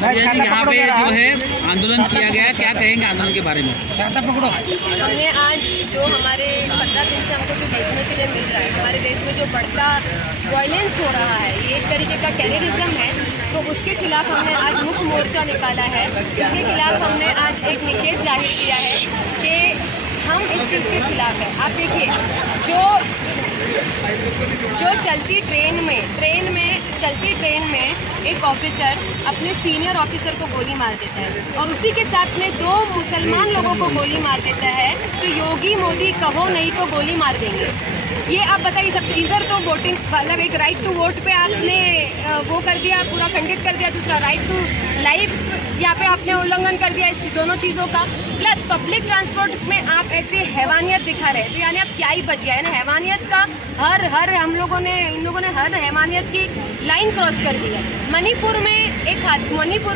यहाँ पे जो है आंदोलन किया गया है, क्या कहेंगे आंदोलन के बारे में? हमने आज जो हमारे 15 दिन से हमको जो देखने के लिए मिल रहा है, हमारे देश में जो बढ़ता वायलेंस हो रहा है, ये एक तरीके का टेररिज्म है, तो उसके खिलाफ हमने आज मुख्य मोर्चा निकाला है। इसके खिलाफ हमने आज एक निषेध जाहिर किया है कि हम इस चीज़ के खिलाफ है। आप देखिए, जो चलती ट्रेन में एक ऑफिसर अपने सीनियर ऑफिसर को गोली मार देता है और उसी के साथ में 2 मुसलमान लोगों को गोली मार देता है, तो योगी मोदी कहो नहीं तो गोली मार देंगे। ये आप बताइए, सबसे इधर तो वोटिंग मतलब एक राइट टू वोट पे आपने वो कर दिया, पूरा खंडित कर दिया, दूसरा राइट टू लाइफ यहाँ पे आपने उल्लंघन कर दिया, इस दोनों चीज़ों का। प्लस पब्लिक ट्रांसपोर्ट में आप ऐसे हैवानियत दिखा रहे हैं, तो यानी आप क्या ही बच गया है ना। हैवानियत का हर इन लोगों ने हर हैवानियत की लाइन क्रॉस कर दी है। मणिपुर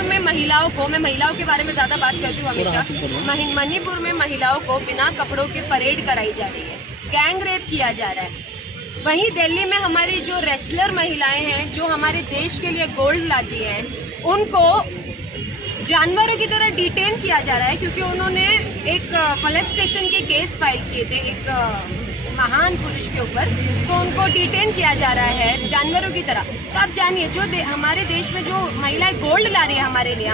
में महिलाओं को, मैं महिलाओं के बारे में ज़्यादा बात करती हूँ हमेशा, मणिपुर में महिलाओं को बिना कपड़ों के परेड कराई जा रही है, गैंग रेप किया जा रहा है। वहीं दिल्ली में हमारी जो रेसलर महिलाएं हैं, जो हमारे देश के लिए गोल्ड लाती हैं, उनको जानवरों की तरह डिटेन किया जा रहा है, क्योंकि उन्होंने एक मोलेस्टेशन के केस फाइल किए थे एक महान पुरुष के ऊपर, तो उनको डिटेन किया जा रहा है जानवरों की तरह। तो आप जानिए, जो हमारे देश में जो महिलाएं गोल्ड ला रही है हमारे लिए,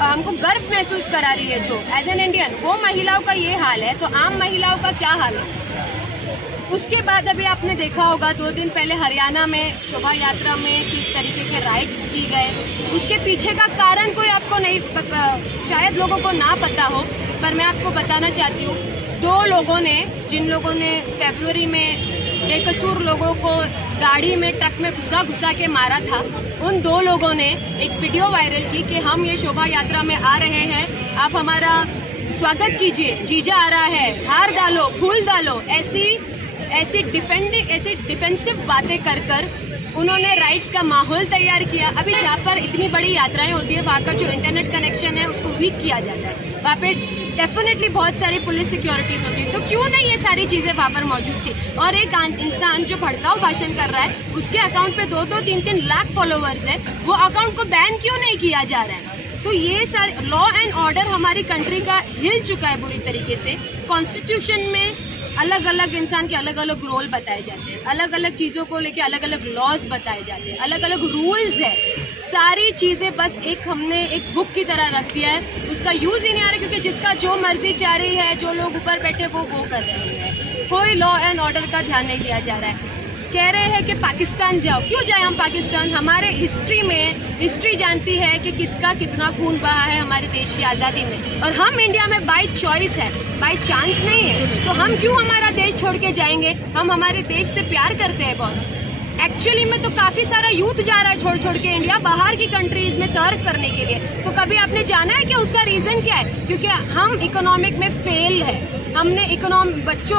हमको गर्व महसूस करा रही है जो एज एन इंडियन, वो महिलाओं का ये हाल है, तो आम महिलाओं का क्या हाल है? उसके बाद अभी आपने देखा होगा 2 दिन पहले हरियाणा में शोभा यात्रा में किस तरीके के राइट्स की गए, उसके पीछे का कारण कोई आपको नहीं शायद लोगों को ना पता हो, पर मैं आपको बताना चाहती हूँ। 2 लोगों ने, जिन लोगों ने फरवरी में बेकसूर लोगों को गाड़ी में ट्रक में घुसा के मारा था, उन 2 लोगों ने एक वीडियो वायरल की कि हम ये शोभा यात्रा में आ रहे हैं, आप हमारा स्वागत कीजिए, जीजा आ रहा है, हार डालो, फूल डालो, ऐसी डिफेंसिव बातें कर उन्होंने राइट्स का माहौल तैयार किया। अभी जहाँ पर इतनी बड़ी यात्राएं होती है, वहाँ का जो इंटरनेट कनेक्शन है उसको वीक किया जाता है, वहाँ पे डेफिनेटली बहुत सारी पुलिस सिक्योरिटीज होती है, तो क्यों नहीं ये सारी चीज़ें वहाँ पर मौजूद थी। और एक इंसान जो भड़काऊ भाषण कर रहा है, उसके अकाउंट पे 2-2, 3-3 लाख फॉलोअर्स है, वो अकाउंट को बैन क्यों नहीं किया जा रहा है? तो ये सारे लॉ एंड ऑर्डर हमारी कंट्री का हिल चुका है बुरी तरीके से। कॉन्स्टिट्यूशन में अलग अलग इंसान के अलग अलग रोल बताए जाते हैं, अलग अलग चीज़ों को लेके अलग अलग लॉज बताए जाते हैं, अलग अलग रूल्स है। सारी चीज़ें बस हमने एक बुक की तरह रख दिया है, उसका यूज़ ही नहीं आ रहा, क्योंकि जिसका जो मर्जी चाह रही है, जो लोग ऊपर बैठे वो कर रहे हैं। कोई लॉ एंड ऑर्डर का ध्यान नहीं दिया जा रहा है। कह रहे हैं कि पाकिस्तान जाओ, क्यों जाए हम पाकिस्तान? हमारे हिस्ट्री जानती है कि किसका कितना खून बहा है हमारे देश की आज़ादी में, और हम इंडिया में बाय चॉइस है, बाय चांस नहीं है, तो हम क्यों हमारा देश छोड़ के जाएंगे? हम हमारे देश से प्यार करते हैं बहुत। एक्चुअली में तो काफ़ी सारा यूथ जा रहा है छोड़ के इंडिया, बाहर की कंट्रीज में सर्व करने के लिए। तो कभी आपने जाना है कि उसका रीज़न क्या है? क्योंकि हम इकोनॉमिक में फेल है। हमने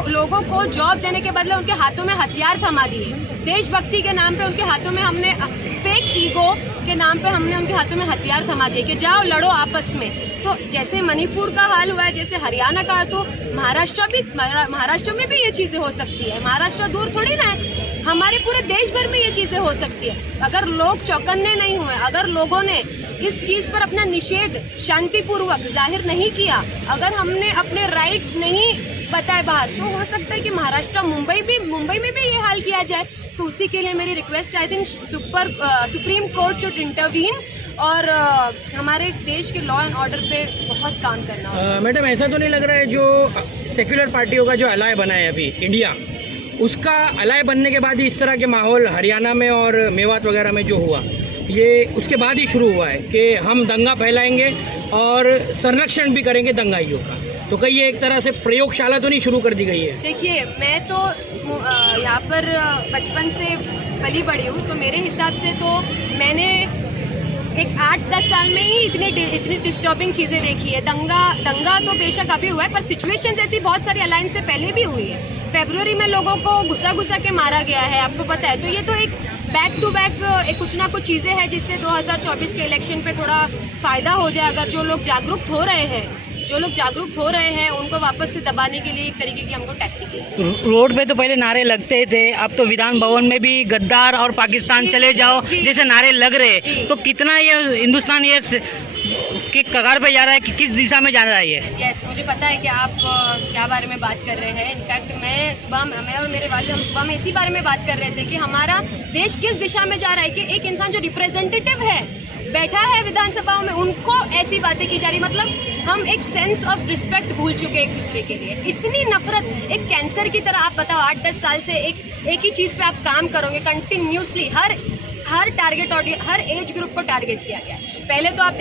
लोगों को जॉब देने के बदले उनके हाथों में हथियार थमा दिए। देशभक्ति के नाम पे उनके हाथों में हमने, फेक ईगो के नाम पे हमने उनके हाथों में हथियार थमा दिए कि जाओ लड़ो आपस में। तो जैसे मणिपुर का हाल हुआ है, जैसे हरियाणा का, तो महाराष्ट्र में भी ये चीज़ें हो सकती है। महाराष्ट्र दूर थोड़ी ना है, हमारे पूरे देश भर में ये चीज़ें हो सकती है। अगर लोग चौकन्ने नहीं हुए, अगर लोगों ने इस चीज़ पर अपना निषेध शांतिपूर्वक जाहिर नहीं किया, अगर हमने अपने राइट्स नहीं बताए बाहर, तो हो सकता है कि महाराष्ट्र, मुंबई में भी ये हाल किया जाए। तो उसी के लिए मेरी request, I think supreme court should intervene और हमारे देश के लॉ एंड ऑर्डर पे बहुत काम करना होगा। मैडम, ऐसा तो नहीं लग रहा है जो सेक्युलर पार्टियों का जो अलाय बना है अभी इंडिया, उसका अलाय बनने के बाद ही इस तरह के माहौल हरियाणा में और मेवात वगैरह में जो हुआ, ये उसके बाद ही शुरू हुआ है कि हम दंगा फैलाएंगे और संरक्षण भी करेंगे दंगाइयों का। तो कहीं ये एक तरह से प्रयोगशाला तो नहीं शुरू कर दी गई है? देखिए, मैं तो यहाँ पर बचपन से पली बड़ी हूँ, तो मेरे हिसाब से तो मैंने एक 8-10 साल में ही इतनी डिस्टर्बिंग चीज़ें देखी है। दंगा तो बेशक अभी हुआ है, पर सिचुएशंस ऐसी बहुत सारी अलायंस से पहले भी हुई है। फरवरी में लोगों को घुसा के मारा गया है, आपको पता है। तो ये तो एक बैक टू बैक कुछ ना कुछ चीज़ें हैं जिससे 2024 के इलेक्शन पे थोड़ा फ़ायदा हो जाए। अगर जो लोग जागरूक हो रहे हैं, जो लोग जागरूक हो रहे हैं उनको वापस से दबाने के लिए एक तरीके की हमको टैक्टिक है। रोड पे तो पहले नारे लगते थे, अब तो विधान भवन में भी गद्दार और पाकिस्तान जी, चले जाओ जी, जैसे नारे लग रहे, जी। तो कितना ये हिंदुस्तान ये कि कगार पे जा रहा है कि किस दिशा में जा रहा है ये? यस, मुझे पता है कि आप क्या बारे में बात कर रहे हैं। इनफैक्ट मैं और मेरे वालिद हम सुबह में इसी बारे में बात कर रहे थे कि हमारा देश किस दिशा में जा रहा है, कि एक इंसान जो रिप्रेजेंटेटिव है बैठा है विधानसभा में, उनको ऐसी बातें की जा रही। मतलब हम एक सेंस ऑफ रिस्पेक्ट भूल चुके हैं एक दूसरे के लिए। इतनी नफरत एक कैंसर की तरह। आप बताओ 8-10 साल से एक ही चीज़ पे आप काम करोगे कंटिन्यूसली, हर टारगेट ऑडियंस, हर एज ग्रुप को टारगेट किया गया। पहले तो आप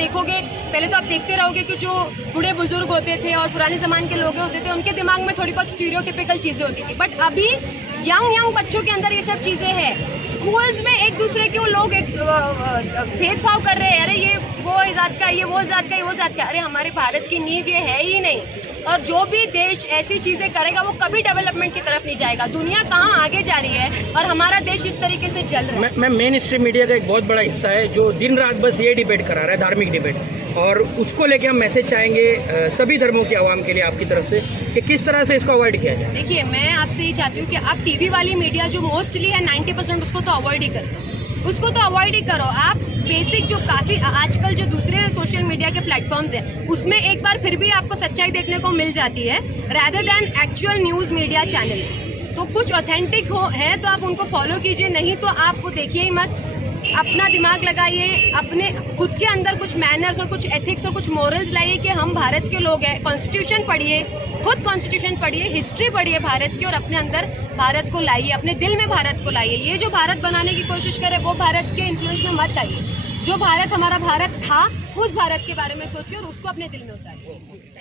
देखते रहोगे कि जो बूढ़े बुजुर्ग होते थे और पुराने ज़माने के लोग होते थे उनके दिमाग में थोड़ी बहुत स्टीरियोटिपिकल चीज़ें होती थी, बट अभी यंग बच्चों के अंदर ये सब चीज़ें हैं। स्कूल्स में एक दूसरे के लोग एक भेदभाव कर रहे हैं, अरे ये वो जात का, ये वो जात का, ये वो जात का। अरे हमारे भारत की नींव ये है ही नहीं। और जो भी देश ऐसी चीज़ें करेगा वो कभी डेवलपमेंट की तरफ नहीं जाएगा। दुनिया कहाँ आगे जा रही है और हमारा देश इस तरीके से चल रहा है। मैं मेन स्ट्रीम मीडिया का एक बहुत बड़ा हिस्सा है जो दिन रात बस ये डिबेट करा रहा है, धार्मिक डिबेट, और उसको लेके हम मैसेज चाहेंगे सभी धर्मों की आवाम के लिए आपकी तरफ से कि किस तरह से इसको अवॉइड किया जाए। देखिए, मैं आपसे ये चाहती हूँ कि आप टीवी वाली मीडिया जो मोस्टली है 90% उसको तो अवॉइड ही करो। आप बेसिक जो काफ़ी आजकल जो दूसरे सोशल मीडिया के प्लेटफॉर्म्स हैं उसमें एक बार फिर भी आपको सच्चाई देखने को मिल जाती है, rather than actual news media channels. तो कुछ ऑथेंटिक है तो आप उनको फॉलो कीजिए, नहीं तो आप वो देखिए ही मत। अपना दिमाग लगाइए, अपने खुद के अंदर कुछ मैनर्स और कुछ एथिक्स और कुछ मोरल्स लाइए कि हम भारत के लोग हैं। कॉन्स्टिट्यूशन पढ़िए, खुद कॉन्स्टिट्यूशन पढ़िए, हिस्ट्री पढ़िए भारत की, और अपने अंदर भारत को लाइए, अपने दिल में भारत को लाइए। ये जो भारत बनाने की कोशिश करे वो भारत के इन्फ्लुएंस में मत आइए। जो भारत हमारा भारत था उस भारत के बारे में सोचिए और उसको अपने दिल में उतारिए।